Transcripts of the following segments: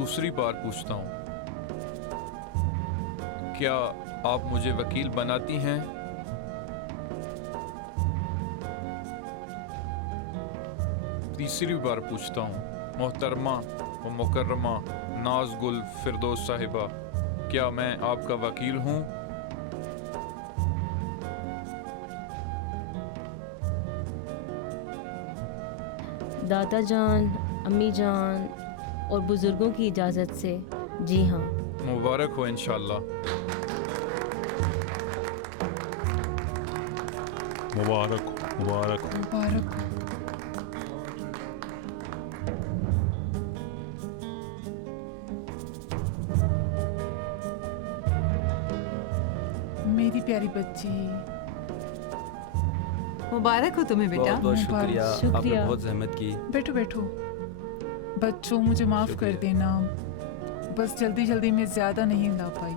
दूसरी बार पूछता हूँ, क्या आप मुझे वकील बनाती हैं? तीसरी बार पूछता हूँ, मोहतरमा व मुकर्रमा नाज़गुल फिरदौस साहिबा, क्या मैं आपका वकील हूँ? दादा जान, अम्मी जान और बुजुर्गों की इजाज़त से जी हाँ। मुबारक हो इंशाल्लाह। मुबारक मुबारक। मुबारक। मेरी प्यारी बच्ची, मुबारक हो तुम्हें बेटा। बहुत बहुत शुक्रिया, आपने शुक्रिया। बहुत जहमत की। बैठो बैठो। बच्चों, मुझे माफ कर देना, बस जल्दी जल्दी में ज्यादा नहीं ला पाई,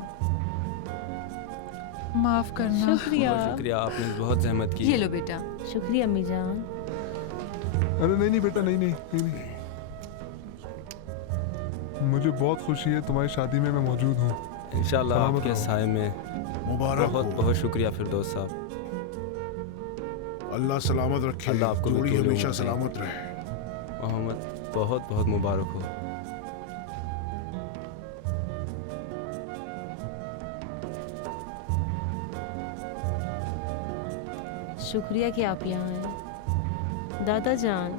माफ करना। शुक्रिया। बहुत शुक्रिया, आपने बहुत जहमत की। ये लो बेटा। शुक्रिया अम्मी जान। अरे नहीं नहीं बेटा, नहीं नहीं नहीं, नहीं। मुझे बहुत खुशी है तुम्हारी शादी में मैं मौजूद हूँ। इंशाल्लाह सलामत आपके रहो। साय में। मुबारक बहुत हो। बहुत शुक्रिया फिरदौस साहब। अल्लाह सलामत रखे, अल्लाह आपको भी जोड़ी तोड़े हमेशा उम्र दे। सलामत रहे। मोहम्मद, बहुत बहुत मुबारक हो। शुक्रिया कि आप यहाँ हैं। दादा जान,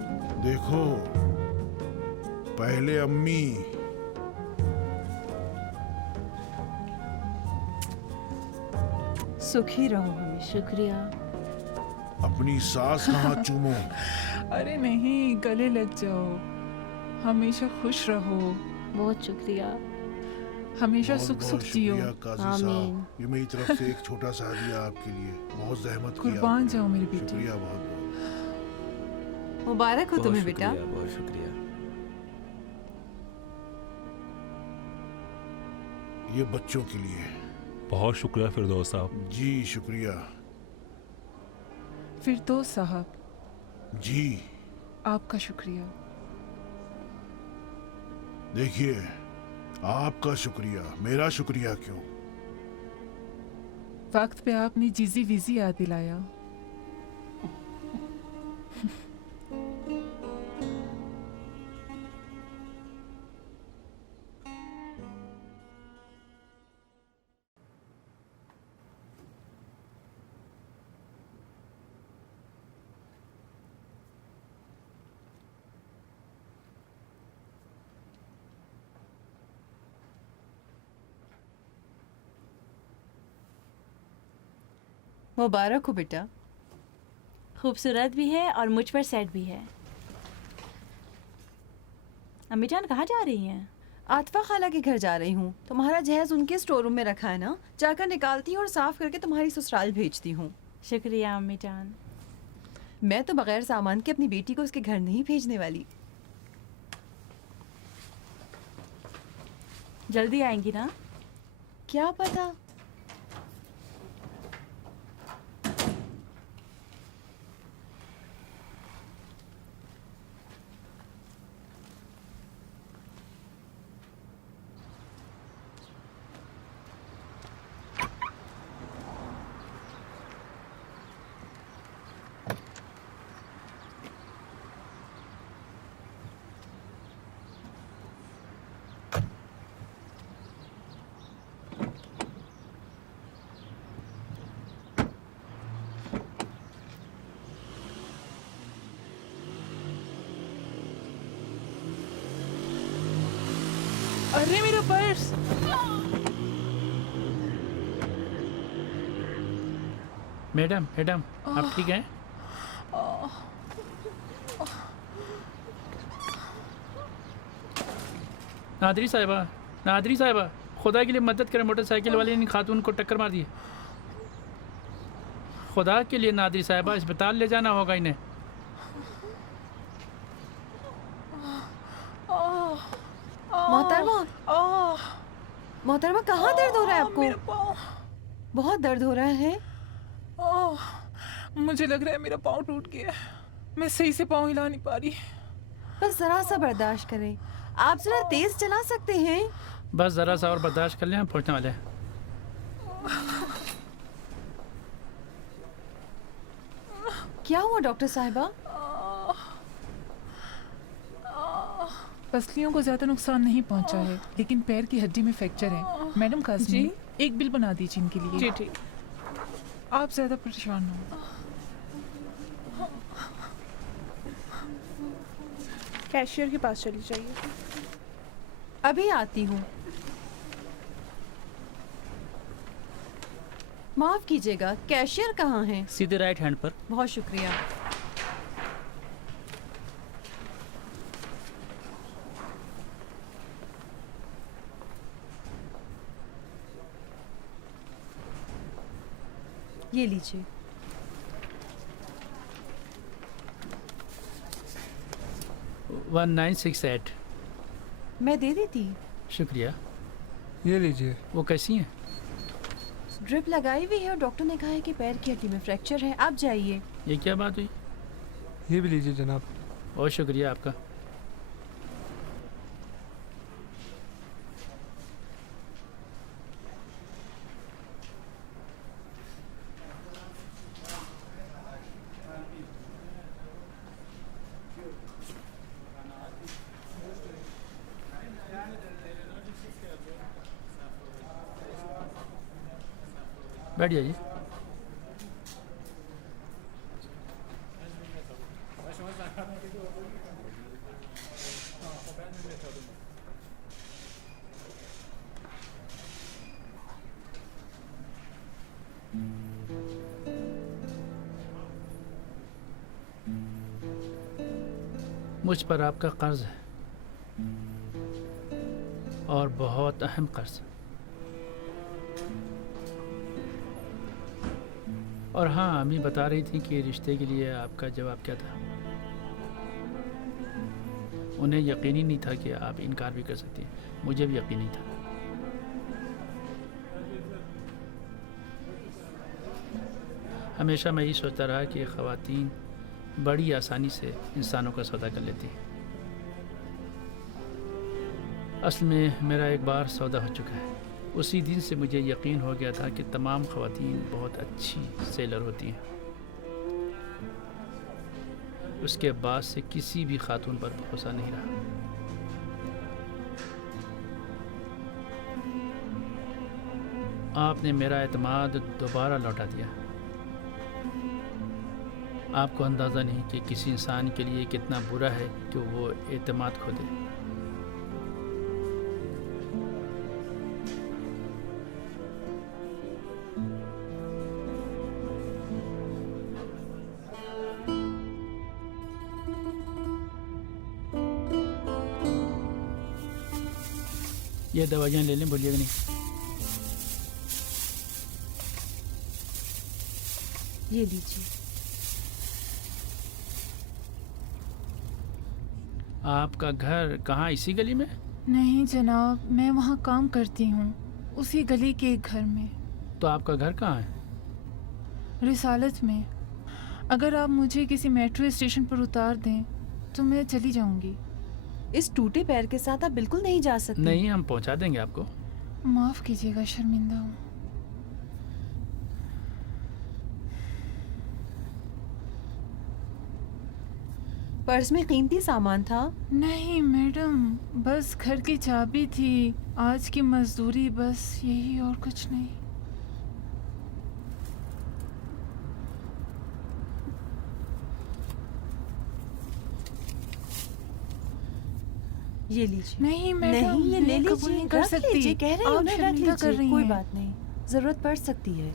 देखो, पहले अम्मी, सुखी रहो हमेशा। शुक्रिया। अपनी सास का हाथ चूमो। अरे नहीं, गले लग जाओ। हमेशा खुश रहो, बहुत शुक्रिया। हमेशा बहुत सुख बहुत सुख जियो। शुक्रिया काजी आमीन। साहब, ये मेरी तरफ से एक छोटा सा हदिया आपके लिए। बहुत जहमत किया। कुर्बान जाओ मेरी बेटी। शुक्रिया बहुत बहुत। मुबारक हो बहुत तुम्हें बेटा। शुक्रिया, बहुत शुक्रिया। ये बच्चों के लिए। बहुत शुक्रिया फिरदौस साहब। जी शुक्रिया। फिरदौस साहब, जी आपका शुक्रिया। देखिए, आपका शुक्रिया, मेरा शुक्रिया क्यों? वक्त पे आपने जीजी विजी याद दिलाया। मुबारक हो बेटा। खूबसूरत भी है और मुझ पर सेट भी है। अम्मी जान कहाँ जा रही हैं? आतफा खाला के घर जा रही हूँ। तुम्हारा जहेज उनके स्टोर रूम में रखा है ना, जाकर निकालती हूँ और साफ करके तुम्हारी ससुराल भेजती हूँ। शुक्रिया अम्मी जान। मैं तो बगैर सामान के अपनी बेटी को उसके घर नहीं भेजने वाली। जल्दी आएंगी ना? क्या पता। अरे मेरा पर्स। मैडम मैडम आप ठीक हैं? नादरी साहिबा, नादरी साहिबा, खुदा के लिए मदद करें, मोटरसाइकिल वाले ने खातून को टक्कर मार दी है। खुदा के लिए नादरी साहिबा, अस्पताल ले जाना होगा इन्हें। मोहतरमा, मोहतरमा कहाँ दर्द हो रहा है आपको? बहुत दर्द हो रहा है। मुझे लग रहा है मेरा पाँव टूट गया है। मैं सही से पाँव हिला नहीं पा रही। बस जरा सा बर्दाश्त करें, आप जरा तेज चला सकते हैं? बस ज़रा सा और बर्दाश्त कर लें, हम पहुँचने वाले हैं। क्या हुआ डॉक्टर साहिबा? पसलियों को ज्यादा नुकसान नहीं पहुंचा है, लेकिन पैर की हड्डी में फ्रैक्चर है। मैडम काज़मी, एक बिल बना दीजिए इनके लिए। जी ठीक। आप ज्यादा परेशान हो। कैशियर के पास चली जाइए। अभी आती हूँ। माफ कीजिएगा, कैशियर कहाँ है? सीधे राइट हैंड पर। बहुत शुक्रिया। ये लीजिए। 1968। मैं दे देती। शुक्रिया। ये लीजिए। वो कैसी हैं? ड्रिप लगाई हुई है और डॉक्टर ने कहा है कि पैर की हड्डी में फ्रैक्चर है। आप जाइए। ये क्या बात हुई? ये भी लीजिए जनाब। बहुत शुक्रिया आपका। बैठ जाइए। मुझ पर आपका कर्ज है, और बहुत अहम कर्ज। और हाँ, अम्मी बता रही थी कि रिश्ते के लिए आपका जवाब क्या था। उन्हें यकीन ही नहीं था कि आप इनकार भी कर सकती हैं। मुझे भी यकीन नहीं था। हमेशा मैं ये सोचता रहा कि ख़वातीन बड़ी आसानी से इंसानों का सौदा कर लेती हैं। असल में मेरा एक बार सौदा हो चुका है। उसी दिन से मुझे यकीन हो गया था कि तमाम ख़वातीन बहुत अच्छी सेलर होती हैं। उसके बाद से किसी भी खातून पर भरोसा नहीं रहा। आपने मेरा एतमाद दोबारा लौटा दिया। आपको अंदाज़ा नहीं कि किसी इंसान के लिए कितना बुरा है कि वो एतमाद खो दे। ये दवाइयाँ ले लें, बोलिएगा नहीं। ये लीजिए। आपका घर कहाँ, इसी गली में? नहीं जनाब, मैं वहाँ काम करती हूँ, उसी गली के एक घर में। तो आपका घर कहाँ है? रिसालत में। अगर आप मुझे किसी मेट्रो स्टेशन पर उतार दें तो मैं चली जाऊंगी। इस टूटे पैर के साथ आप बिल्कुल नहीं जा सकते। नहीं, हम पहुँचा देंगे आपको। माफ़ कीजिएगा, शर्मिंदा हूँ। पर्स में कीमती सामान था? नहीं मैडम, बस घर की चाबी थी, आज की मजदूरी, बस यही, और कुछ नहीं। ये लीजिए। नहीं मैडम, नहीं, ये ले मैं कबूल लीजिए, नहीं कर रख सकती। लीजिए, कह रही हूँ आप ना, रख शर्मिंदा कर लीजिए, रही कोई हैं। बात नहीं, जरूरत पड़ सकती है।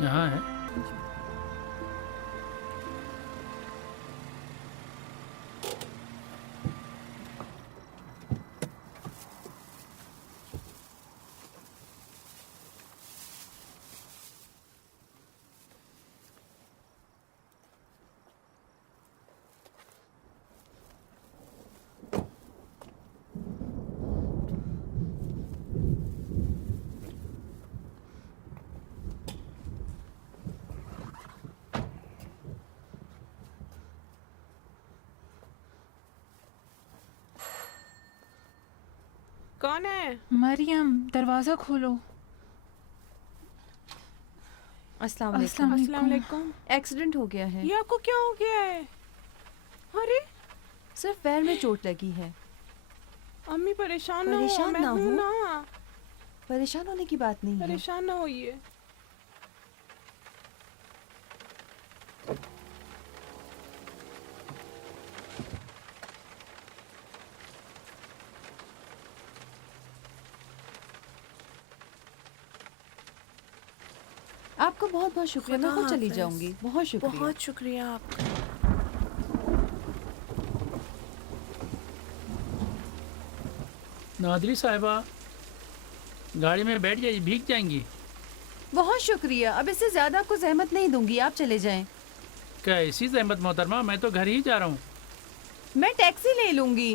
यहाँ है। कौन है? मरियम, दरवाज़ा खोलो। अस्सलाम अस्सलाम वालेकुम। अस्सलाम वालेकुम। एक्सीडेंट हो गया है। ये आपको क्या हो गया है? अरे सिर्फ पैर में चोट लगी है। अम्मी परेशान ना हो, परेशान मैं ना हूं हो। ना। परेशान होने की बात नहीं है। परेशान ना होइए। आपका बहुत बहुत शुक्रिया। मैं खुदा खुद चली हाफिज। जाऊंगी। बहुत शुक्रिया। बहुत शुक्रिया आपका। नादरी साहिबा, गाड़ी में बैठ जाइए, भीग जाएंगी। बहुत शुक्रिया। अब इससे ज्यादा आपको जहमत नहीं दूंगी, आप चले जाएं। क्या ऐसी जहमत मोहतरमा, मैं तो घर ही जा रहा हूँ। मैं टैक्सी ले लूंगी।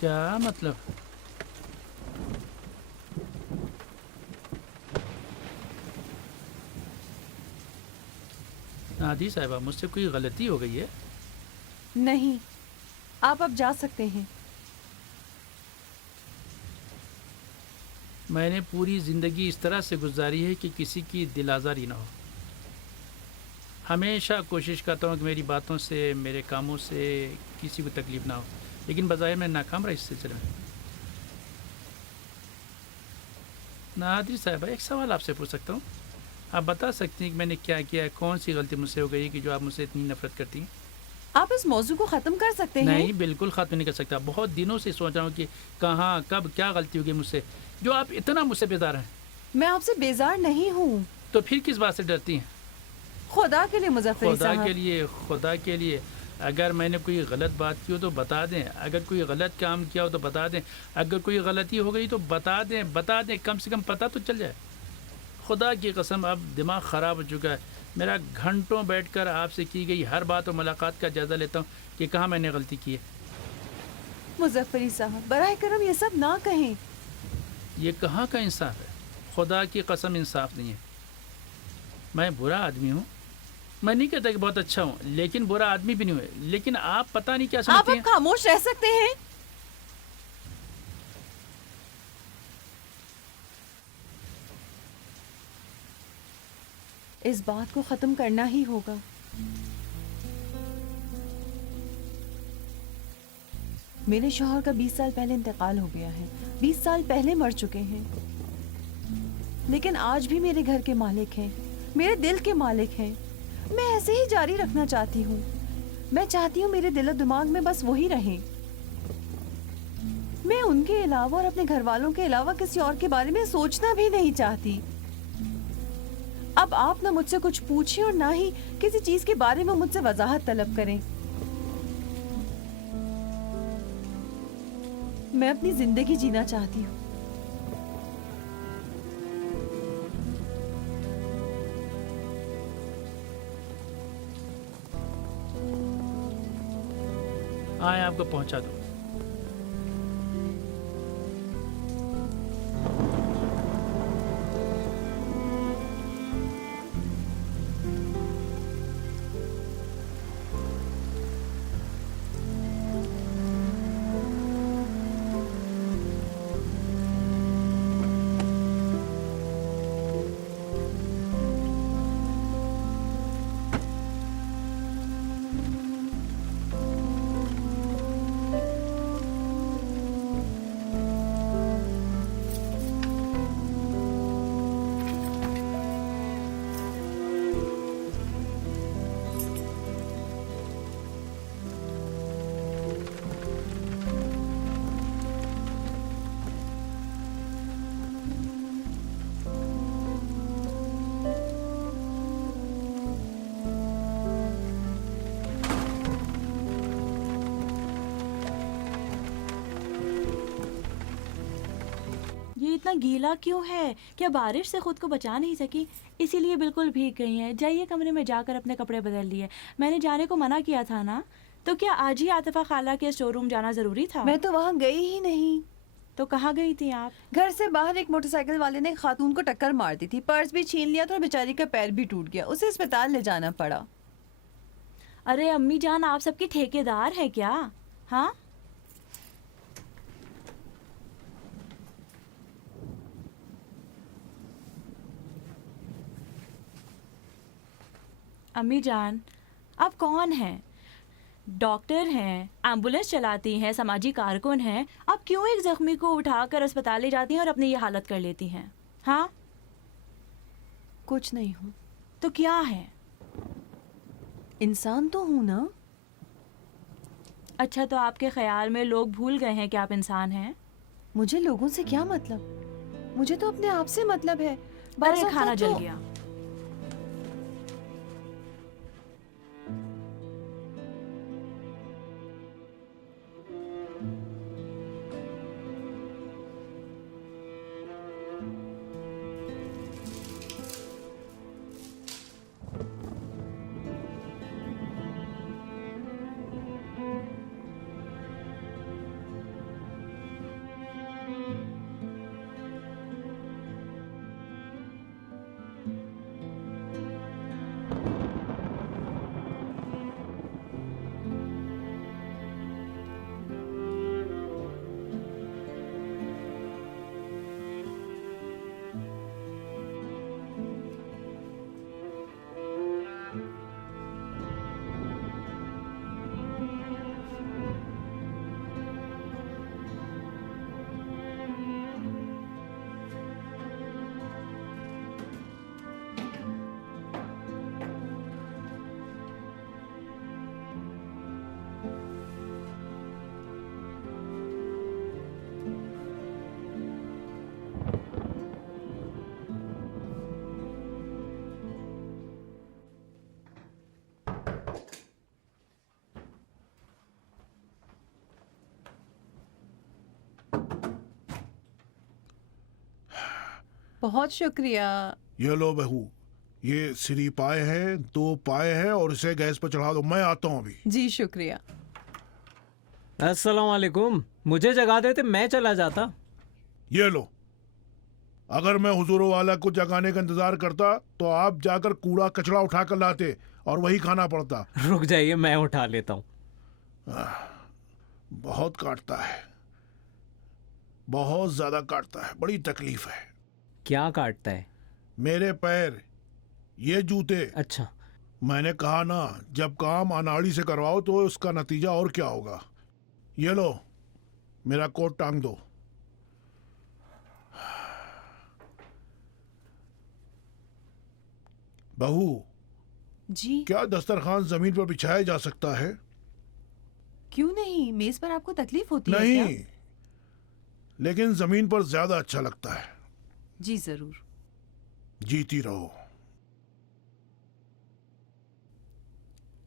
क्या मतलब? नादी साहिबा, मुझसे कोई गलती हो गई है? नहीं, आप अब जा सकते हैं। मैंने पूरी ज़िंदगी इस तरह से गुजारी है कि किसी की दिल आज़ारी ना हो। हमेशा कोशिश करता हूँ कि मेरी बातों से, मेरे कामों से किसी को तकलीफ़ ना हो, लेकिन बजाय मैं नाकाम रहा इस सिलसिले में। नादिर साहब, एक सवाल आपसे पूछ सकता हूँ? आप बता सकती हैं कि मैंने क्या किया है, कौन सी गलती मुझसे हो गई है कि जो आप मुझसे इतनी नफरत करती हैं? आप इस मौजू को ख़त्म कर सकते हैं। नहीं, बिल्कुल ख़त्म नहीं कर सकता। बहुत दिनों से सोच रहा हूँ कि कहाँ, कब, क्या गलती होगी मुझसे जो आप इतना मुझसे बेजार हैं। मैं आपसे बेजार नहीं हूँ। तो फिर किस बात से डरती हैं? खुदा के लिए मुजफ्फरी खुदा साहब। के लिए, खुदा के लिए, अगर मैंने कोई गलत बात की हो तो बता दें, अगर कोई गलत काम किया हो तो बता दें, अगर कोई गलती हो गई तो बता दें, कम से कम पता तो चल जाए। खुदा की कसम, अब दिमाग ख़राब हो चुका है मेरा। घंटों बैठकर आपसे की गई हर बात और मुलाकात का जायज़ा लेता हूँ कि कहाँ मैंने गलती की है। मुजफ्फरी साहब, बराह करम ये सब ना कहें। ये कहाँ का इंसाफ है? खुदा की कसम, इंसाफ नहीं है। मैं बुरा आदमी हूँ, मैं नहीं कहता कि बहुत अच्छा हूँ, लेकिन बुरा आदमी भी नहीं हूँ। लेकिन आप पता नहीं क्या आप समझती अब हैं। खामोश रह सकते हैं। इस बात को खत्म करना ही होगा। मेरे शौहर का 20 साल पहले इंतकाल हो गया है। 20 साल पहले मर चुके हैं, लेकिन आज भी मेरे घर के मालिक हैं, मेरे दिल के मालिक हैं। मैं ऐसे ही जारी रखना चाहती हूँ। मैं चाहती हूँ मेरे दिल और दिमाग में बस वही रहे। मैं उनके अलावा और अपने घर वालों के अलावा किसी और के बारे में सोचना भी नहीं चाहती। अब आप ना मुझसे कुछ पूछें और ना ही किसी चीज के बारे में मुझसे वजाहत तलब करें। मैं अपनी जिंदगी जीना चाहती हूँ। आए आपको पहुँचा दूँ। ये इतना गीला क्यों है? क्या बारिश से खुद को बचा नहीं सकी, इसीलिए बिल्कुल भीग गई हैं? जाइए कमरे में जाकर अपने कपड़े बदल लिए। मैंने जाने को मना किया था ना, तो क्या आज ही आतिफा खाला के शोरूम जाना जरूरी था? मैं तो वहाँ गई ही नहीं। तो कहाँ गई थी आप? घर से बाहर एक मोटरसाइकिल वाले ने खातून को टक्कर मार दी थी, पर्स भी छीन लिया था और बेचारी का पैर भी टूट गया। उसे अस्पताल ले जाना पड़ा। अरे अम्मी जान, आप सबकी ठेकेदार है क्या? हाँ, अम्मी जान, आप कौन हैं? डॉक्टर हैं, एम्बुलेंस चलाती हैं, समाजी कारकुन हैं। आप क्यों एक जख्मी को उठाकर अस्पताल ले जाती हैं और अपनी ये हालत कर लेती हैं? हाँ, कुछ नहीं हूँ, तो क्या है? इंसान तो हूँ ना। अच्छा, तो आपके ख्याल में लोग भूल गए हैं कि आप इंसान हैं? मुझे लोगों से क्या मतलब? मुझे तो अपने आप से मतलब है। अरे, बस खाना जल तो गया। बहुत शुक्रिया। ये लो बहू, ये सीढ़ी पाए हैं, 2 पाए हैं और इसे गैस पर चढ़ा दो। मैं आता हूँ अभी। जी शुक्रिया। अस्सलाम वालेकुम। मुझे जगा देते मैं चला जाता। ये लो, अगर मैं हुजूर वाला को जगाने का इंतजार करता तो आप जाकर कूड़ा कचरा उठा कर लाते और वही खाना पड़ता। रुक जाइए, मैं उठा लेता हूँ। बहुत काटता है, बहुत ज्यादा काटता है, बड़ी तकलीफ है। क्या काटता है? मेरे पैर, ये जूते। अच्छा, मैंने कहा ना, जब काम अनाड़ी से करवाओ तो उसका नतीजा और क्या होगा। ये लो, मेरा कोट टांग दो। बहू जी क्या दस्तरखान जमीन पर बिछाया जा सकता है? क्यों नहीं? मेज पर आपको तकलीफ होती है नहीं, क्या? लेकिन जमीन पर ज्यादा अच्छा लगता है। जी जरूर। जीती रहो।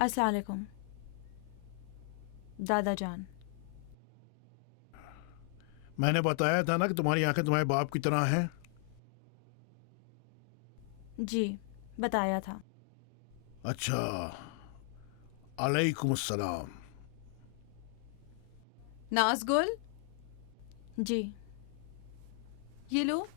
अस्सलाम वालेकुम दादा जान। मैंने बताया था ना कि तुम्हारी आंखें तुम्हारे बाप की तरह हैं। जी, बताया था। अच्छा, अलैकुम अस्सलाम। नाजगुल, जी, ये लो।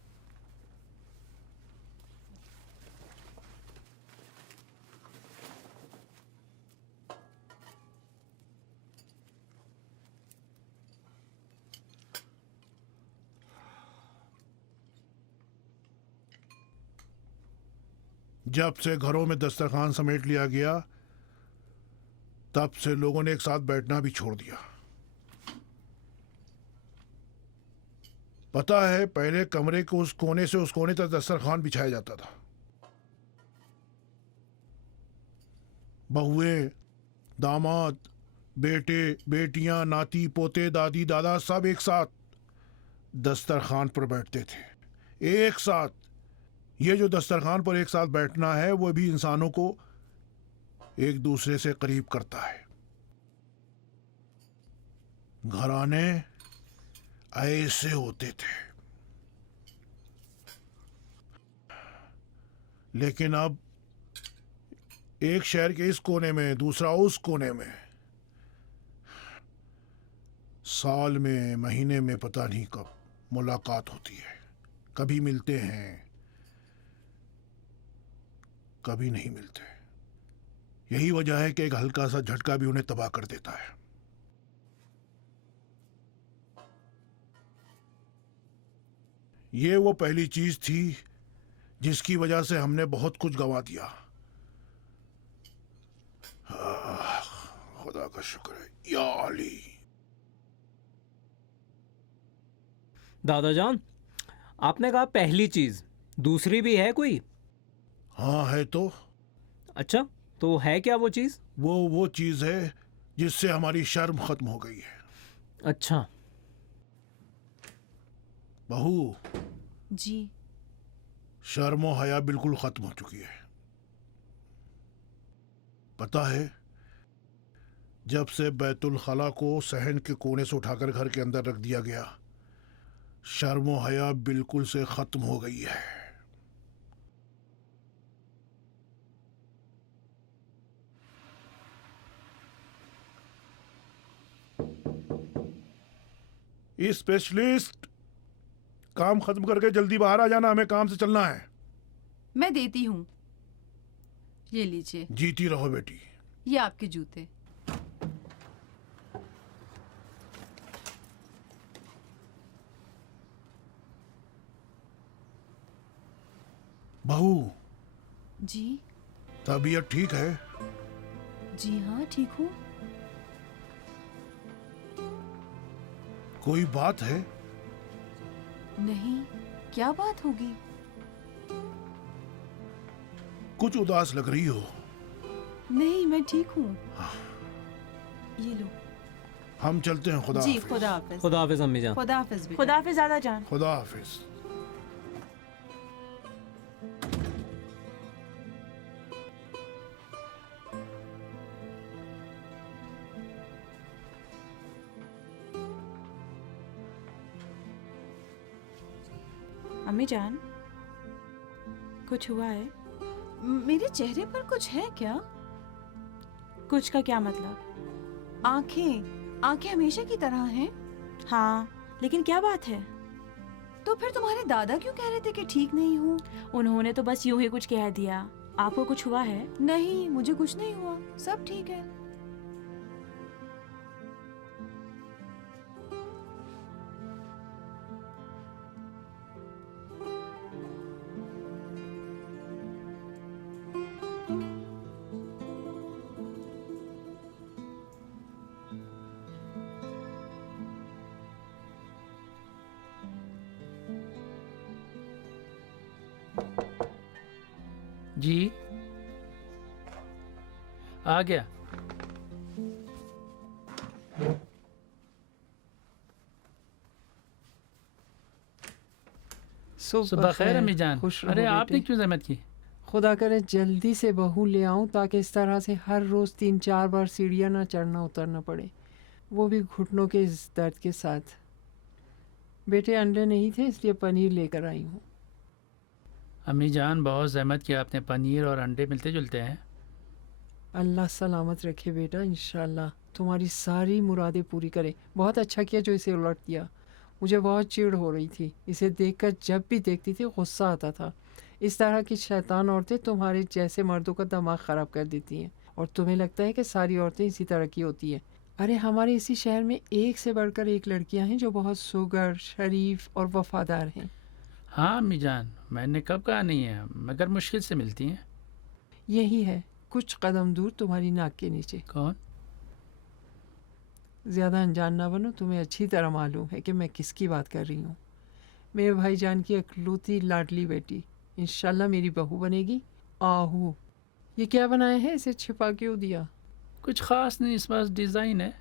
जब से घरों में दस्तरखान समेट लिया गया, तब से लोगों ने एक साथ बैठना भी छोड़ दिया। पता है, पहले कमरे के उस कोने से उस कोने तक दस्तरखान बिछाया जाता था। बहुएं, दामाद, बेटे, बेटियां, नाती, पोते, दादी, दादा सब एक साथ दस्तरखान पर बैठते थे। एक साथ। ये जो दस्तरखान पर एक साथ बैठना है, वो भी इंसानों को एक दूसरे से करीब करता है। घराने ऐसे होते थे, लेकिन अब एक शहर के इस कोने में, दूसरा उस कोने में, साल में, महीने में पता नहीं कब मुलाकात होती है। कभी मिलते हैं, कभी नहीं मिलते। यही वजह है कि एक हल्का सा झटका भी उन्हें तबाह कर देता है। ये वो पहली चीज थी जिसकी वजह से हमने बहुत कुछ गंवा दिया। खुदा का शुक्र है या अली। दादा जान, आपने कहा पहली चीज, दूसरी भी है कोई? हाँ है तो। अच्छा, तो है क्या वो चीज? वो चीज है जिससे हमारी शर्म खत्म हो गई है। अच्छा। बहू, जी। शर्म और हया बिल्कुल खत्म हो चुकी है। पता है, जब से बैतुल खला को सहन के कोने से उठाकर घर के अंदर रख दिया गया, शर्म और हया बिल्कुल से खत्म हो गई है। स्पेशलिस्ट, काम खत्म करके जल्दी बाहर आ जाना, हमें काम से चलना है। मैं देती हूँ, ये लीजिए। जीती रहो बेटी। ये आपके जूते। बहू, जी। तबीयत ठीक है? जी हाँ, ठीक हूँ। कोई बात है? नहीं, क्या बात होगी? कुछ उदास लग रही हो। नहीं, मैं ठीक हूँ। ये लो। हम चलते हैं। खुदा जी, हाफिज। खुदा हाफिज। खुदा हाफिज अम्मी जान। खुदा हाफिज बेटा। खुदा हाफिज दादा जान। खुदा हाफिज। अम्मी जान, कुछ हुआ है? मेरे चेहरे पर कुछ है क्या? कुछ का क्या मतलब? आंखें हमेशा की तरह हैं। हाँ, लेकिन क्या बात है? तो फिर तुम्हारे दादा क्यों कह रहे थे कि ठीक नहीं हूँ? उन्होंने तो बस यूं ही कुछ कह दिया। आपको कुछ हुआ है? नहीं, मुझे कुछ नहीं हुआ, सब ठीक है। जी, आ गया। सुबह खैर अम्मी जान। खुश रहो अरे आपने बेटे। क्यों जहमत की? खुदा करे जल्दी से बहू ले आऊं ताकि इस तरह से हर रोज़ 3-4 बार सीढ़ियाँ ना चढ़ना उतरना पड़े, वो भी घुटनों के इस दर्द के साथ। बेटे अंडे नहीं थे इसलिए पनीर लेकर आई हूँ। अम्मी जान, बहुत जहमत की आपने। पनीर और अंडे मिलते जुलते हैं। अल्लाह सलामत रखे बेटा, इंशाल्लाह तुम्हारी सारी मुरादें पूरी करे। बहुत अच्छा किया जो इसे उलट दिया। मुझे बहुत चिढ़ हो रही थी, इसे देखकर जब भी देखती थी गुस्सा आता था। इस तरह की शैतान औरतें तुम्हारे जैसे मर्दों का दिमाग ख़राब कर देती हैं, और तुम्हें लगता है कि सारी औरतें इसी तरह की होती हैं। अरे हमारे इसी शहर में एक से बढ़कर एक लड़कियां हैं जो बहुत सुगर, शरीफ और वफादार हैं। हाँ अम्मी जान, मैंने कब कहा नहीं है, मगर मुश्किल से मिलती हैं। यही है, कुछ कदम दूर तुम्हारी नाक के नीचे। कौन? ज़्यादा अनजान ना बनो, तुम्हें अच्छी तरह मालूम है कि मैं किसकी बात कर रही हूँ। मेरे भाईजान की इकलौती लाडली बेटी, इंशाल्लाह मेरी बहू बनेगी। आहू, ये क्या बनाया है, इसे छिपा क्यों दिया? कुछ ख़ास नहीं, इस पास डिज़ाइन है।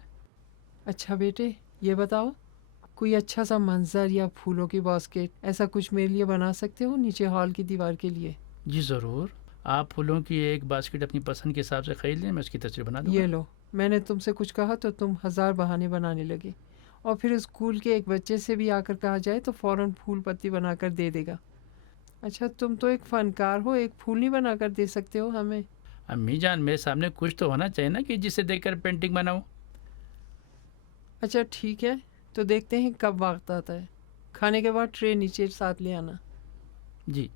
अच्छा बेटे, ये बताओ, कोई अच्छा सा मंजर या फूलों की बास्केट ऐसा कुछ मेरे लिए बना सकते हो नीचे हॉल की दीवार के लिए? जी ज़रूर। आप फूलों की एक बास्केट अपनी पसंद के हिसाब से ख़रीद लें, मैं उसकी तस्वीर बना दूँगा। ये लो, मैंने तुमसे कुछ कहा तो तुम 1000 बहाने बनाने लगे, और फिर स्कूल के एक बच्चे से भी आकर कहा जाए तो फ़ौरन फूल पत्ती बनाकर दे देगा। अच्छा तुम तो एक फ़नकार हो, एक फूल नहीं बनाकर दे सकते हो हमें? अम्मी जान, मेरे सामने कुछ तो होना चाहिए ना कि जिसे देखकर पेंटिंग बनाऊँ। अच्छा ठीक है, तो देखते हैं कब वक्त आता है। खाने के बाद ट्रे नीचे साथ ले आना। जी।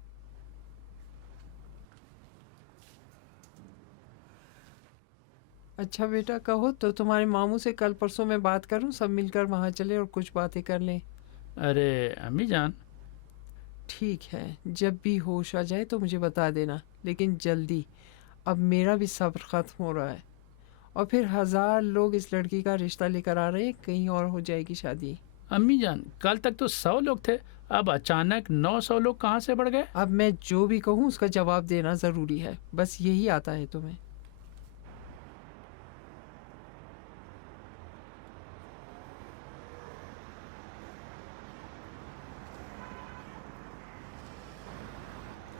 अच्छा बेटा, कहो तो तुम्हारे मामू से कल परसों मैं बात करूं, सब मिलकर वहाँ चले और कुछ बातें कर लें। अरे अम्मी जान। ठीक है, जब भी होश आ जाए तो मुझे बता देना, लेकिन जल्दी। अब मेरा भी सब्र ख़त्म हो रहा है। और फिर 1000 लोग इस लड़की का रिश्ता लेकर आ रहे हैं, कहीं और हो जाएगी शादी। अम्मी जान, कल तक तो 100 लोग थे, अब अचानक 900 लोग कहाँ से बढ़ गए? अब मैं जो भी कहूँ उसका जवाब देना ज़रूरी है, बस यही आता है तुम्हें।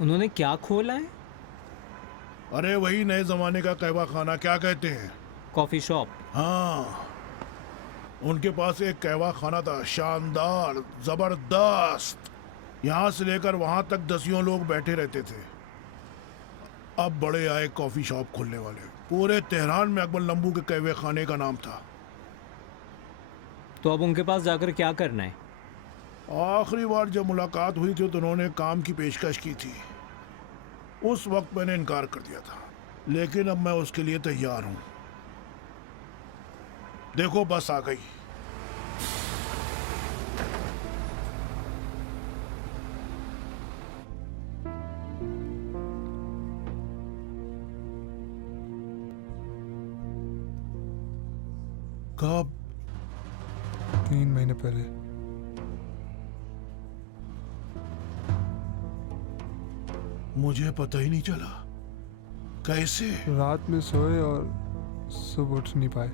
उन्होंने क्या खोला है? अरे वही नए जमाने का कहवा खाना, क्या कहते हैं, कॉफ़ी शॉप। हाँ, उनके पास एक कहवा खाना था, शानदार, जबरदस्त। यहाँ से लेकर वहां तक दसियों लोग बैठे रहते थे। अब बड़े आए कॉफी शॉप खोलने वाले, पूरे तेहरान में अकबर लंबू के कहवे खाने का नाम था। तो अब उनके पास जाकर क्या करना है? आखिरी बार जब मुलाकात हुई थी तो उन्होंने काम की पेशकश की थी। उस वक्त मैंने इनकार कर दिया था, लेकिन अब मैं उसके लिए तैयार हूं। देखो बस आ गई। कब? 3 महीने पहले। मुझे पता ही नहीं चला। कैसे? रात में सोए और सुबह उठ नहीं पाए।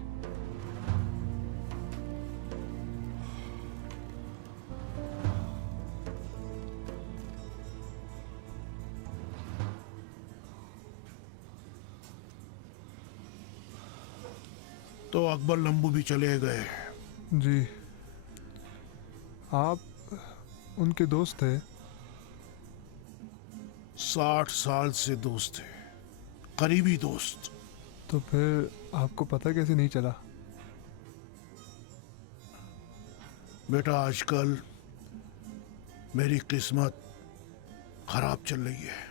तो अकबर लंबू भी चले गए? जी। आप उनके दोस्त थे? 60 साल से दोस्त थे, करीबी दोस्त। तो फिर आपको पता कैसे नहीं चला? बेटा, आजकल मेरी किस्मत खराब चल रही है।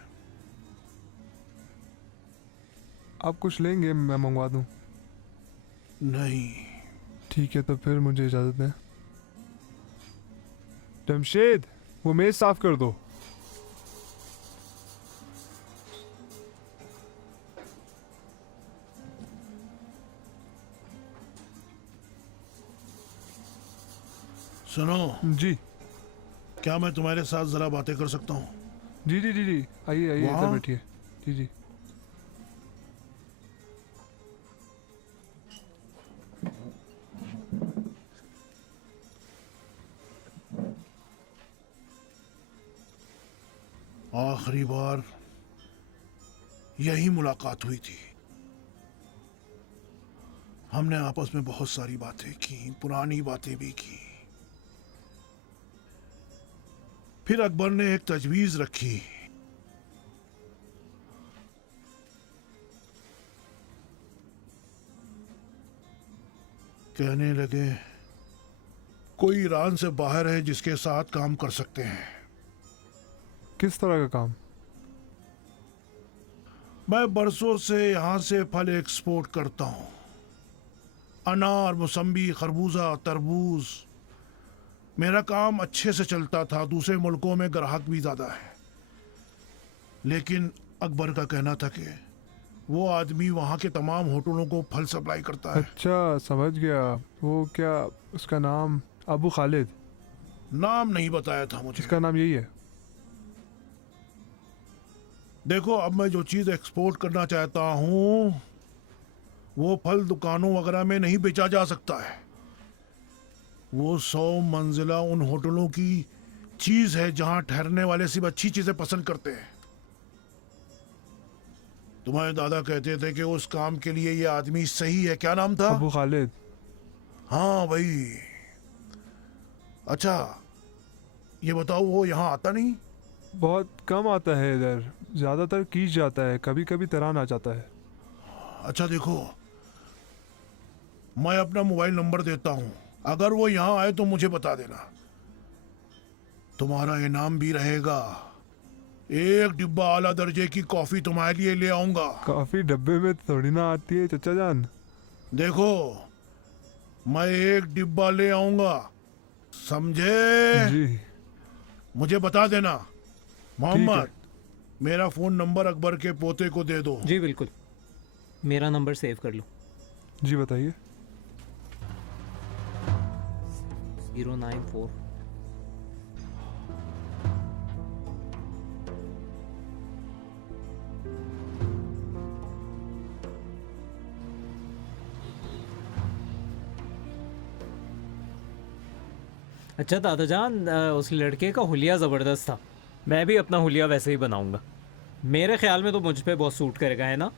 आप कुछ लेंगे, मैं मंगवा दूं? नहीं। ठीक है, तो फिर मुझे इजाज़त दें। जमशेद, वो मेज़ साफ कर दो। सुनो जी। क्या मैं तुम्हारे साथ जरा बातें कर सकता हूँ? जी जी जी जी, आइए आइए, वहाँ? इधर बैठिए। जी जी। आखिरी बार यही मुलाकात हुई थी। हमने आपस में बहुत सारी बातें की, पुरानी बातें भी की। फिर अकबर ने एक तजवीज रखी। कहने लगे कोई ईरान से बाहर है जिसके साथ काम कर सकते हैं। किस तरह का काम? मैं बरसों से यहां से फल एक्सपोर्ट करता हूं, अनार, मौसम्बी, खरबूजा, तरबूज। मेरा काम अच्छे से चलता था, दूसरे मुल्कों में ग्राहक भी ज़्यादा है। लेकिन अकबर का कहना था कि वो आदमी वहाँ के तमाम होटलों को फल सप्लाई करता है। अच्छा, समझ गया। वो क्या, उसका नाम अबू खालिद? नाम नहीं बताया था मुझे। इसका नाम यही है? देखो, अब मैं जो चीज़ एक्सपोर्ट करना चाहता हूँ वो फल दुकानों वगैरह में नहीं बेचा जा सकता है। वो 100 मंजिला उन होटलों की चीज है जहां ठहरने वाले सिर्फ अच्छी चीजें पसंद करते हैं। तुम्हारे दादा कहते थे कि उस काम के लिए ये आदमी सही है। क्या नाम था? अबू खालिद। हाँ भाई। अच्छा, ये बताओ, वो यहाँ आता नहीं? बहुत कम आता है इधर, ज़्यादातर कीच जाता है, कभी कभी तरान आ जाता है। अच्छा देखो, मैं अपना मोबाइल नंबर देता हूँ, अगर वो यहाँ आए तो मुझे बता देना। तुम्हारा इनाम भी रहेगा, 1 डिब्बा आला दर्जे की कॉफी तुम्हारे लिए ले आऊंगा। कॉफी डब्बे में थोड़ी ना आती है चचा जान। देखो, मैं 1 डिब्बा ले आऊंगा, समझे? जी। मुझे बता देना। मोहम्मद, मेरा फोन नंबर अकबर के पोते को दे दो। जी बिल्कुल, मेरा नंबर सेव कर लो। जी बताइए। 094। अच्छा दादा जान, उस लड़के का हुलिया ज़बरदस्त था। मैं भी अपना हुलिया वैसे ही बनाऊंगा। मेरे ख्याल में तो मुझ पे बहुत सूट करेगा, है ना?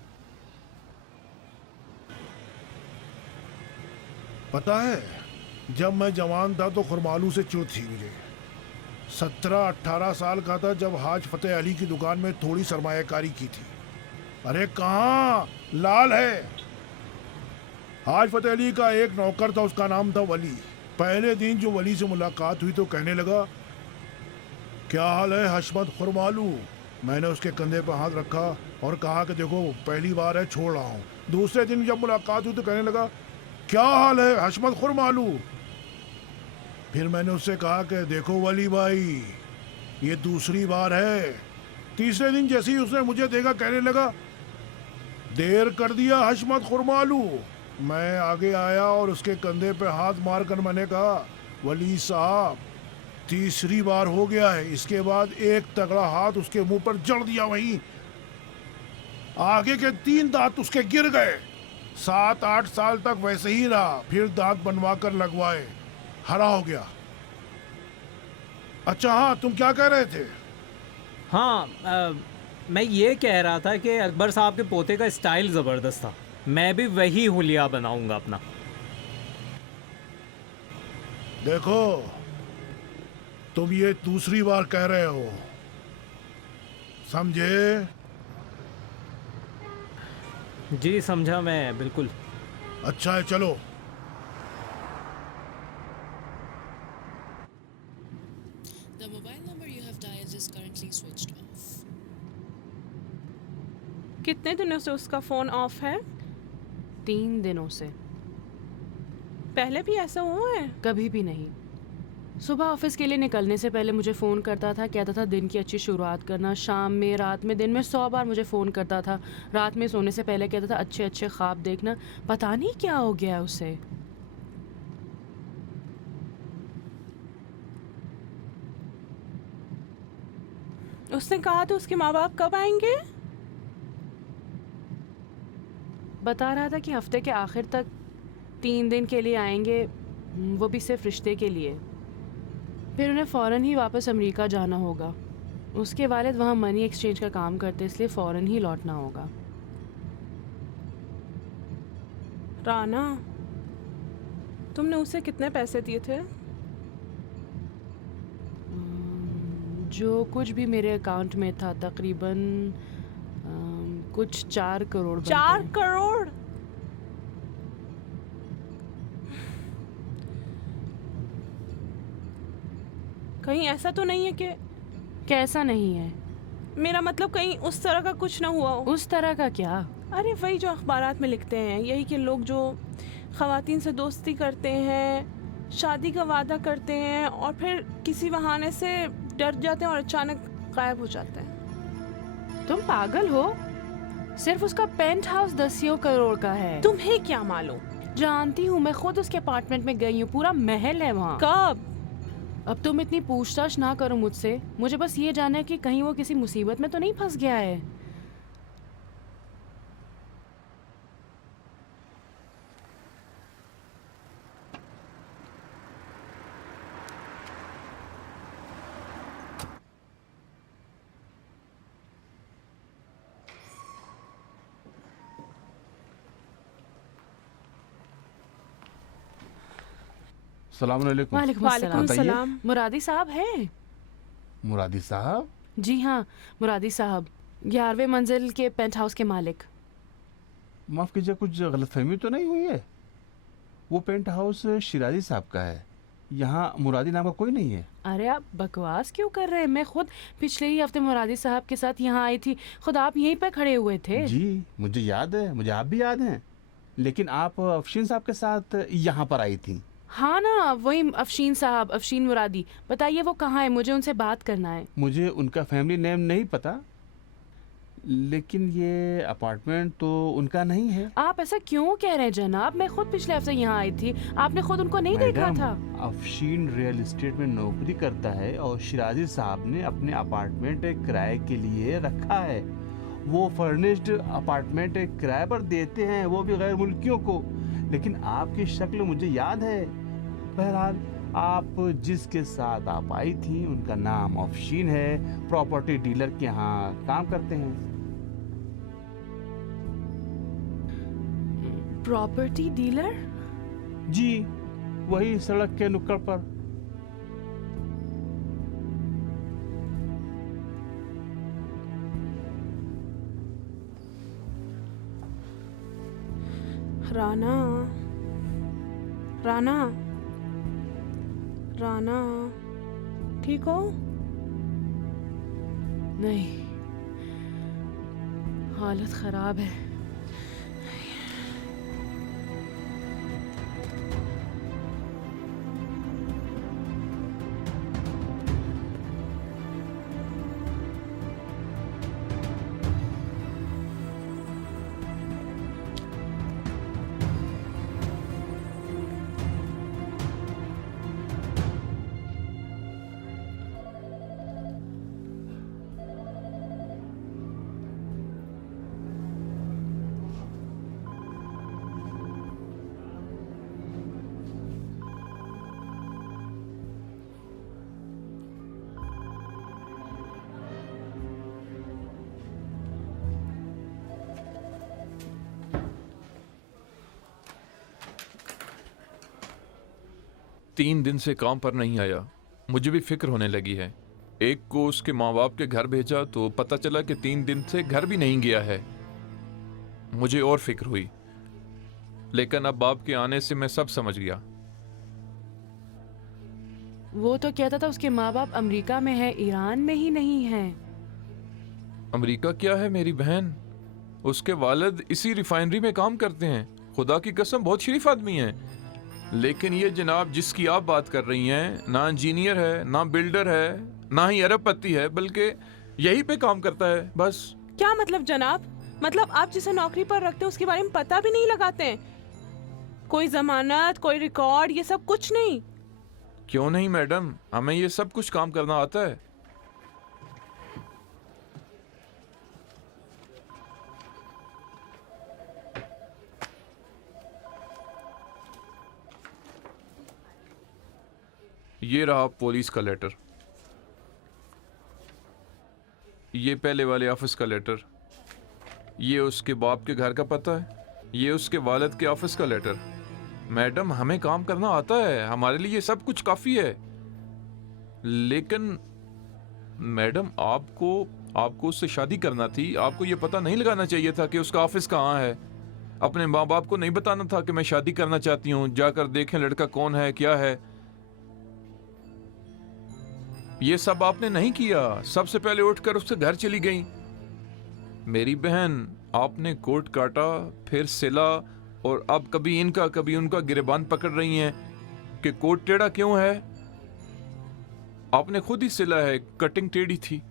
पता है, जब मैं जवान था तो खुरमालू से चिढ़ थी मुझे। 17-18 साल का था जब हाज फतेह अली की दुकान में थोड़ी सरमायाकारी की थी। अरे कहाँ, लाल है। हाज फतेह अली का एक नौकर था, उसका नाम था वली। पहले दिन जो वली से मुलाकात हुई तो कहने लगा, क्या हाल है हशमत खुरमालू। मैंने उसके कंधे पर हाथ रखा और कहा कि देखो पहली बार है, छोड़ रहा हूँ। दूसरे दिन जब मुलाकात हुई तो कहने लगा, क्या हाल है हशमत खुरमालू। फिर मैंने उससे कहा कि देखो वली भाई, ये दूसरी बार है। तीसरे दिन जैसे ही उसने मुझे देखा कहने लगा, देर कर दिया हशमत खुरमालू। मैं आगे आया और उसके कंधे पे हाथ मारकर मैंने कहा, वली साहब तीसरी बार हो गया है। इसके बाद एक तगड़ा हाथ उसके मुंह पर जड़ दिया। वहीं आगे के 3 दांत उसके गिर गए। 7-8 साल तक वैसे ही रहा, फिर दांत बनवा कर लगवाए, हरा हो गया। अच्छा हाँ, तुम क्या कह रहे थे? हाँ, मैं ये कह रहा था कि अकबर साहब के पोते का स्टाइल ज़बरदस्त था। मैं भी वही हुलिया बनाऊंगा अपना। देखो, तुम ये दूसरी बार कह रहे हो, समझे? जी समझा मैं, बिल्कुल। अच्छा है, चलो। The mobile number you have dialed is currently switched off. कितने दिनों से उसका फ़ोन ऑफ है? 3 दिनों से। पहले भी ऐसा हुआ है? कभी भी नहीं। सुबह ऑफिस के लिए निकलने से पहले मुझे फ़ोन करता था, कहता था दिन की अच्छी शुरुआत करना। शाम में, रात में, दिन में 100 बार मुझे फ़ोन करता था। रात में सोने से पहले कहता था अच्छे अच्छे ख्वाब देखना। पता नहीं क्या हो गया उसे। उसने कहा तो उसके माँ बाप कब आएंगे? बता रहा था कि हफ्ते के आखिर तक 3 दिन के लिए आएंगे, वो भी सिर्फ रिश्ते के लिए। फिर उन्हें फ़ौरन ही वापस अमेरिका जाना होगा। उसके वालिद वहाँ मनी एक्सचेंज का काम करते, इसलिए फ़ौरन ही लौटना होगा। राना, तुमने उसे कितने पैसे दिए थे? जो कुछ भी मेरे अकाउंट में था, तकरीबन कुछ 4 करोड़। 4 करोड़? कहीं ऐसा तो नहीं है कि? कैसा नहीं है? मेरा मतलब कहीं उस तरह का कुछ ना हुआ हो। उस तरह का क्या? अरे वही जो अखबारात में लिखते हैं, यही कि लोग जो ख़वातीन से दोस्ती करते हैं, शादी का वादा करते हैं और फिर किसी बहाने से डर जाते हैं और अचानक गायब हो जाते हैं। तुम पागल हो? सिर्फ उसका पेंट हाउस 10 करोड़ का है। तुम्हें क्या मालूम? जानती हूँ, मैं खुद उसके अपार्टमेंट में गई हूँ, पूरा महल है वहाँ। कब? अब तुम इतनी पूछताछ ना करो मुझसे। मुझे बस ये जानना है कि कहीं वो किसी मुसीबत में तो नहीं फंस गया है। अस्सलामुअलैकुम। वालेकुम सलाम। मुरादी साहब हैं? मुरादी साहब? जी हाँ, मुरादी साहब, 11वें मंजिल के पेंट हाउस के मालिक। माफ़ कीजिए, कुछ गलतफहमी तो नहीं हुई है? वो पेंट हाउस शिराजी साहब का है, यहाँ मुरादी नाम का कोई नहीं है। अरे आप बकवास क्यों कर रहे हैं? मैं खुद पिछले ही हफ्ते मुरादी साहब के साथ यहाँ आई थी। खुद आप यहीं पर खड़े हुए थे। जी मुझे याद है, मुझे आप भी याद हैं, लेकिन आप अफशीन साहब के साथ यहाँ पर आई थी। हाँ ना, वही अफशीन साहब, अफशीन मुरादी। बताइए वो कहाँ है? मुझे उनसे बात करना है। मुझे उनका फैमिली नेम नहीं पता, लेकिन ये अपार्टमेंट तो उनका नहीं है। आप ऐसा क्यों कह रहे हैं जनाब? मैं खुद पिछले हफ्ते यहाँ आई थी, आपने खुद उनको नहीं देखा मैडम, था? अफशीन रियल एस्टेट में नौकरी करता है और शिराजी साहब ने अपने अपार्टमेंट एक किराए के लिए रखा है। वो फर्निश्ड अपार्टमेंट एक किराए पर देते हैं, वो भी गैर मुल्कियों को। लेकिन आपकी शक्ल मुझे याद है। बहरहाल आप जिसके साथ आप आई थी उनका नाम अफशीन है, प्रॉपर्टी डीलर के यहाँ काम करते हैं। Property dealer? जी, वही सड़क के नुक्कड़ पर। राना, राना, राना, ठीक हो? नहीं, हालत खराब है। तीन दिन से काम पर नहीं आया। मुझे भी फिक्र होने लगी है। एक को उसके माँ बाप के घर भेजा तो पता चला कि 3 दिन से घर भी नहीं गया है। मुझे और फिक्र हुई, लेकिन अब बाप के आने से मैं सब समझ गया। वो तो कहता था उसके माँ बाप अमेरिका में है, ईरान में ही नहीं है। अमेरिका क्या है मेरी बहन, उसके वालिद इसी रिफाइनरी में काम करते हैं। खुदा की कसम बहुत शरीफ आदमी है। लेकिन ये जनाब जिसकी आप बात कर रही हैं, ना इंजीनियर है, ना बिल्डर है, ना ही अरबपति है, बल्कि यही पे काम करता है बस। क्या मतलब जनाब? मतलब आप जिसे नौकरी पर रखते हैं उसके बारे में पता भी नहीं लगाते हैं? कोई जमानत, कोई रिकॉर्ड, ये सब कुछ नहीं? क्यों नहीं मैडम, हमें ये सब कुछ काम करना आता है। ये रहा पुलिस का लेटर, ये पहले वाले ऑफिस का लेटर, ये उसके बाप के घर का पता है, ये उसके वालिद के ऑफिस का लेटर। मैडम हमें काम करना आता है, हमारे लिए सब कुछ काफ़ी है। लेकिन मैडम आपको उससे शादी करना थी, आपको ये पता नहीं लगाना चाहिए था कि उसका ऑफिस कहाँ है। अपने माँ बाप को नहीं बताना था कि मैं शादी करना चाहती हूँ, जाकर देखें लड़का कौन है क्या है। ये सब आपने नहीं किया। सबसे पहले उठकर उससे घर चली गई। मेरी बहन, आपने कोट काटा, फिर सिला, और अब कभी इनका कभी उनका गिरेबान पकड़ रही हैं कि कोट टेढ़ा क्यों है। आपने खुद ही सिला है, कटिंग टेढ़ी थी।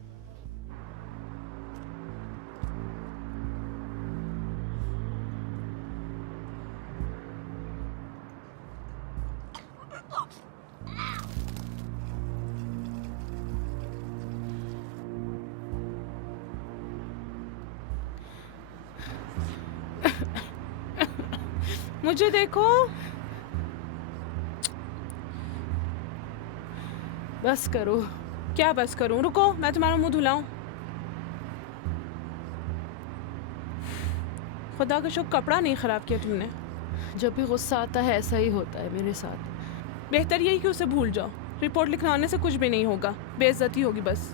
मुझे देखो। बस करो। क्या बस करूं? रुको, मैं तुम्हारा मुंह धुलाऊं। खुदा का शुक्र कपड़ा नहीं खराब किया तुमने। जब भी गुस्सा आता है ऐसा ही होता है मेरे साथ। बेहतर यही कि उसे भूल जाओ। रिपोर्ट लिखवाने से कुछ भी नहीं होगा, बेइज्जती होगी बस।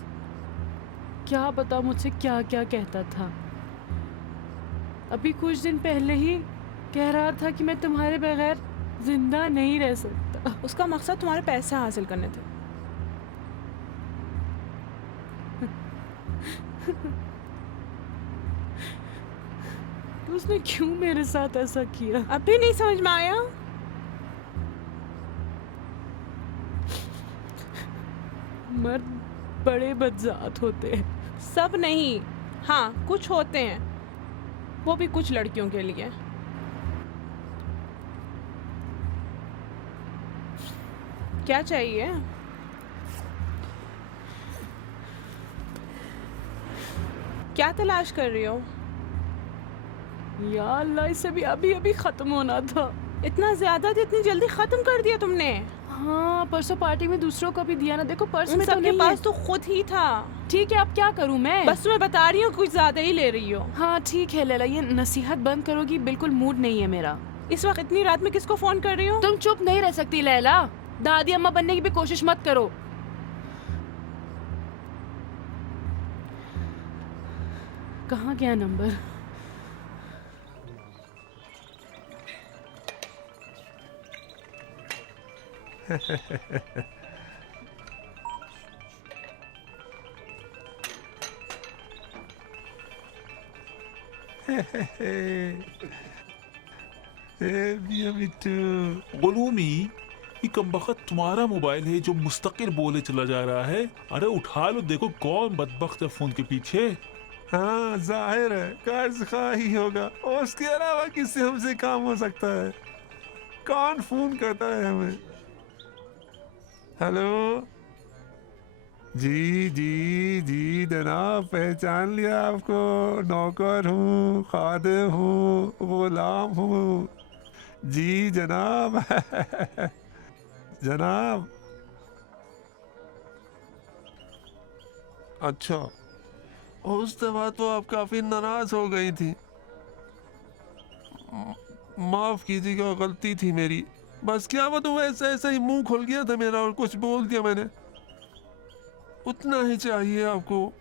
क्या पता मुझसे क्या क्या कहता था। अभी कुछ दिन पहले ही कह रहा था कि मैं तुम्हारे बगैर जिंदा नहीं रह सकता। उसका मकसद तुम्हारे पैसे हासिल करने थे। उसने क्यों मेरे साथ ऐसा किया? अब भी नहीं समझ में आया? मर्द बड़े बदजात होते हैं। सब नहीं, हाँ, कुछ होते हैं, वो भी कुछ लड़कियों के लिए। क्या चाहिए? क्या तलाश कर रही हो? या अल्लाह, इसे भी अभी अभी खत्म होना था। इतना ज्यादा तो इतनी जल्दी खत्म कर दिया तुमने? हाँ, परसों पार्टी में दूसरों को भी दिया ना। देखो पर्स उन में तो सबके नहीं पास है। तो खुद ही था। ठीक है, अब क्या करूँ मैं? बस तुम्हें बता रही हूँ, कुछ ज्यादा ही ले रही हो। हाँ ठीक है लैला, ये नसीहत बंद करोगी? बिल्कुल मूड नहीं है मेरा। इस वक्त इतनी रात में किसको फोन कर रही हो? तुम चुप नहीं रह सकती लैला। दादी अम्मा बनने की भी कोशिश मत करो। कहाँ गया नंबर? गोलूमी, ये कमबख्त तुम्हारा मोबाइल है जो मुस्तकिल बोले चला जा रहा है। अरे उठा लो, देखो कौन बदबख्त है फोन के पीछे। हाँ जाहिर है कर्ज खा ही होगा, और उसके अलावा किससे हमसे काम हो सकता है? कौन फोन करता है हमें? हेलो जी जी जी जनाब, पहचान लिया आपको। नौकर हूँ, खादिम हूँ, गुलाम हूँ। जी जनाब। जनाब अच्छा, उस दफा तो आप काफी नाराज हो गई थी। माफ कीजिएगा, गलती थी मेरी। बस क्या बताऊं, ऐसा ही मुंह खुल गया था मेरा और कुछ बोल दिया मैंने। उतना ही चाहिए आपको,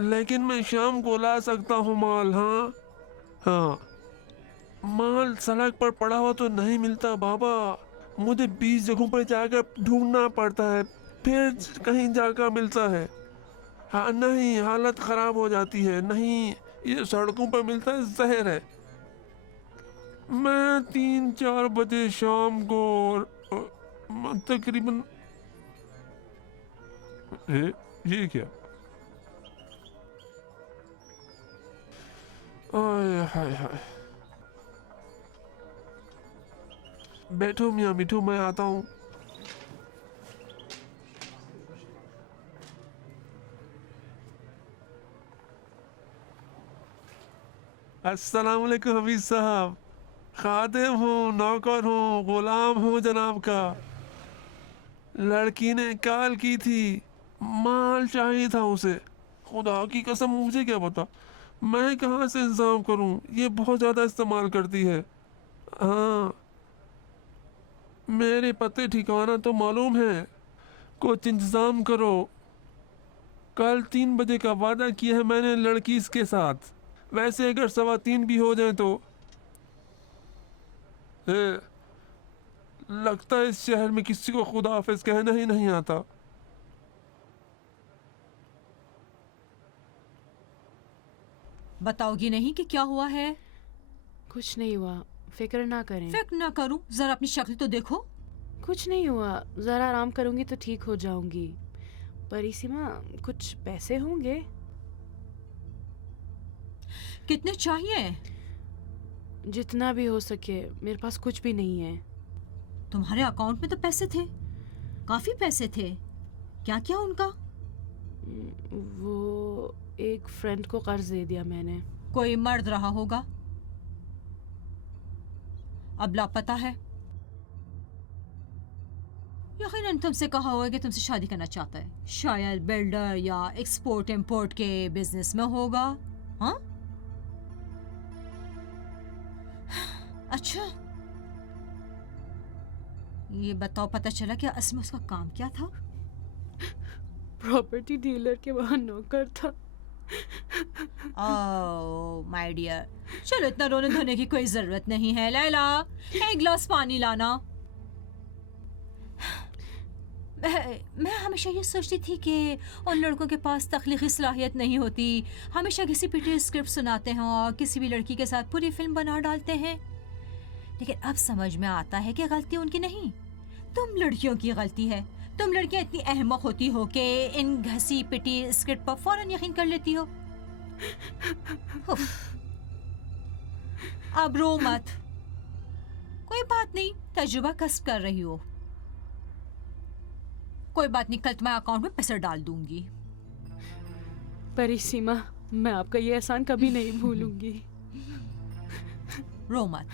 लेकिन मैं शाम को ला सकता हूँ माल। हाँ हाँ, माल सड़क पर पड़ा हुआ तो नहीं मिलता बाबा, मुझे 20 जगहों पर जाकर ढूंढना पड़ता है, फिर कहीं जाकर मिलता है। हाँ नहीं, हालत खराब हो जाती है। नहीं, ये सड़कों पर मिलता है, जहर है। मैं 3-4 बजे शाम को तकरीबन। ये क्या? आय हाय हाय। बैठो मियाँ मिठू, मैं आता हूँ। अस्सलाम वालेकुम हमीद साहब। खादिम हूँ, नौकर हूँ, गुलाम हूँ जनाब का। लड़की ने कॉल की थी, माल चाहिए था उसे। खुदा की कसम मुझे क्या पता, मैं कहाँ से इंतजाम करूँ, ये बहुत ज़्यादा इस्तेमाल करती है। हाँ, मेरे पते ठिकाना तो मालूम है, कुछ इंतज़ाम करो। कल 3 बजे का वादा किया है मैंने लड़की इसके साथ। वैसे अगर 3:15 भी हो जाए तो लगता है इस शहर में किसी को खुदा हाफिज कहना ही नहीं आता। बताओगी नहीं कि क्या हुआ है? कुछ नहीं हुआ, फिक्र ना करें। फिक्र ना करूं, जरा अपनी शक्ल तो देखो। कुछ नहीं हुआ, जरा आराम करूंगी तो ठीक हो जाऊंगी। परिसीमा, कुछ पैसे होंगे? कितने चाहिए? जितना भी हो सके, मेरे पास कुछ भी नहीं है। तुम्हारे अकाउंट में तो पैसे थे, काफी पैसे थे। क्या क्या उनका? वो एक फ्रेंड को कर्ज दे दिया मैंने। कोई मर्द रहा होगा, अब लापता है। यकीनन तुमसे कहा होगा कि तुमसे शादी करना चाहता है। शायद बिल्डर या एक्सपोर्ट इंपोर्ट के बिजनेस में होगा। हाँ, अच्छा ये बताओ, पता चला क्या असली में उसका काम क्या था? प्रॉपर्टी डीलर के वहां नौकर था। ओह माय डियर, चलो इतना रोने धोने की कोई जरूरत नहीं है। लैला, एक गिलास पानी लाना। मैं हमेशा ये सोचती थी कि उन लड़कों के पास तख्लीकी सलाहियत नहीं होती, हमेशा घिसी पिटी स्क्रिप्ट सुनाते हैं और किसी भी लड़की के साथ पूरी फिल्म बना डालते हैं। लेकिन अब समझ में आता है कि गलती उनकी नहीं, तुम लड़कियों की गलती है। तुम लड़कियां इतनी अहमक होती हो कि इन घसी पिटी स्क्रिप्ट पर फौरन यकीन कर लेती हो। उफ। अब रो मत, कोई बात नहीं, तजुर्बा कसब कर रही हो। कोई बात नहीं, कल तुम्हारे अकाउंट में पैसा डाल दूंगी। परी सीमा, मैं आपका ये एहसान कभी नहीं भूलूंगी। रो मत।